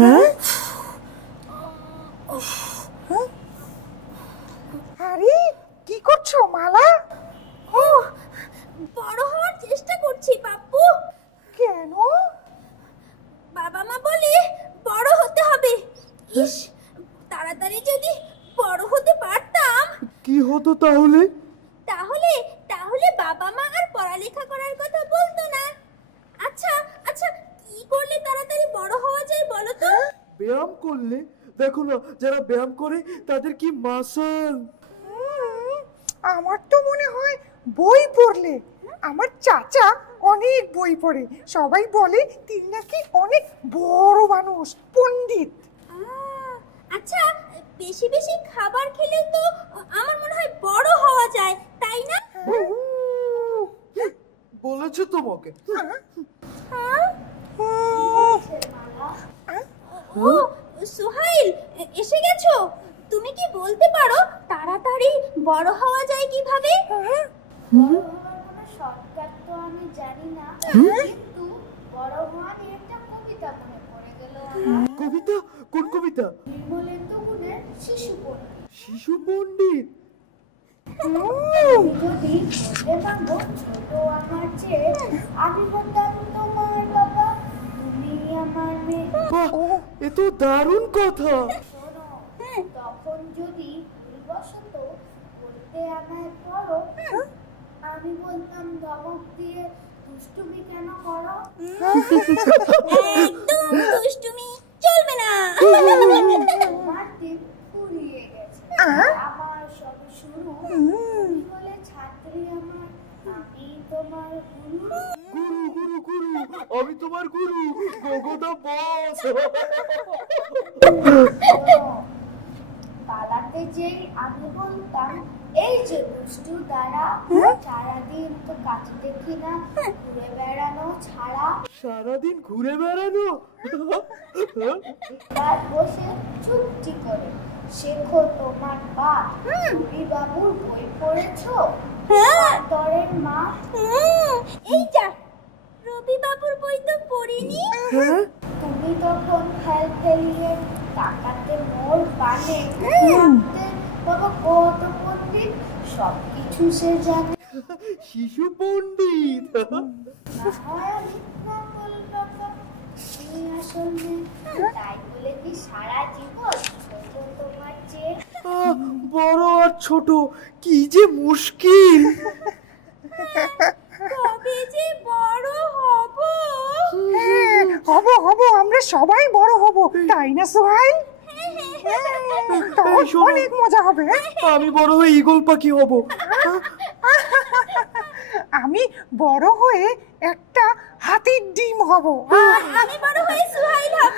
হ্যাঁ? আরে কি করছো মালা? ও বড় হওয়ার চেষ্টা করছি পাপ্পু। কেন? বাবা মা বলে বড় হতে হবে। ইস, তাড়াতাড়ি যদি বড় হতে পারতাম কি হতো তাহলে? তাহলে তাহলে বাবা মা আর পড়ালেখা করার কথা বলতো না। আচ্ছা আচ্ছা, কি করলে তাড়াতাড়ি বড় হওয়া যায় বলো তো? ব্যায়াম করলে? দেখো না, যারা ব্যায়াম করে তাদের কি মাসল। আমার তো মনে হয় বই পড়লে। আমার চাচা অনেক বই পড়ে, সবাই বলে তিনি নাকি অনেক বড় মানুষ, পণ্ডিত। আচ্ছা, বেশি বেশি খাবার খেলে তো আমার মনে হয় বড় হওয়া যায়, তাই না? বলেছে তোমাকে? ও সুহাইল, এসে গেছো? তুমি কি বলতে পারো তাড়াতাড়ি বড় হওয়া যায় কিভাবে? বড় হওয়ার কোনো শর্টকাট তো আমি জানি না, কিন্তু বড় হওয়া নিয়ে একটা কবিতা মনে পড়ে গেল আমার। কবিতা? কোন কবিতা? নির্মলেন্দু গুণের শিশু পণ্ডিত। শিশু পণ্ডিত? আমি যদি বলতে পারবো ছোট আমার চেয়ে, আমি হতাম তোমার বাবা, তুমি আমার মেয়ে। বাহ, এ তো দারুণ কথা। শোনো, তখন যদি ভুলবশত বলতে আমায় করো, আমি বলতাম ধমক দিয়ে, দুষ্টুমি কেন করো? একদম দুষ্টুমি চলবে না। আমার দিন ফুরিয়ে গেছে, আমার সব শুরু। তুমি হলে ছাত্রী আমার, আমি তোমার গুরু। গুরু গুরু গুরু, আমি তোমার গুরু, গোগোদা বস। পালাতে যেই আমি বলতাম, এই যে দুষ্টু দ্বারা, সারাদিন তো কাছে দেখি না, ঘুরে বেড়ানো ছাড়া। সারাদিন ঘুরে বেড়ানো? তার বসে চুপটি করে শেখো তোমার পাঠ। রবি বাবুর বই পড়েছো? তরের মা। এই যা, রবি বাবুর বই তো পড়িনি। হ্যাঁ? তুমি তখন ফেল ফেলিয়ে তাকাতে মোর পানে, ভাবতে বাবা কত পণ্ডিত, সব কিছু সে জানে। শিশু পণ্ডিত? না হয় আমি নকল বাবা, তুমি আসল মেয়ে। তাই বলে কি সারা জীবন ছোট তোমার চেয়ে? বড় আর ছোট কি যে মুশকিল। কবে যে বড় হব? হ্যাঁ, হব হব, আমরা সবাই বড় হব, তাই না সোহাইল? তখন এই শোনো, অনেক মজা হবে। আমি বড় হয়ে ঈগল পাখি হব। আমি বড় হয়ে একটা হাতির ডিম হব। আমি বড় হয়ে সুহাইল হব।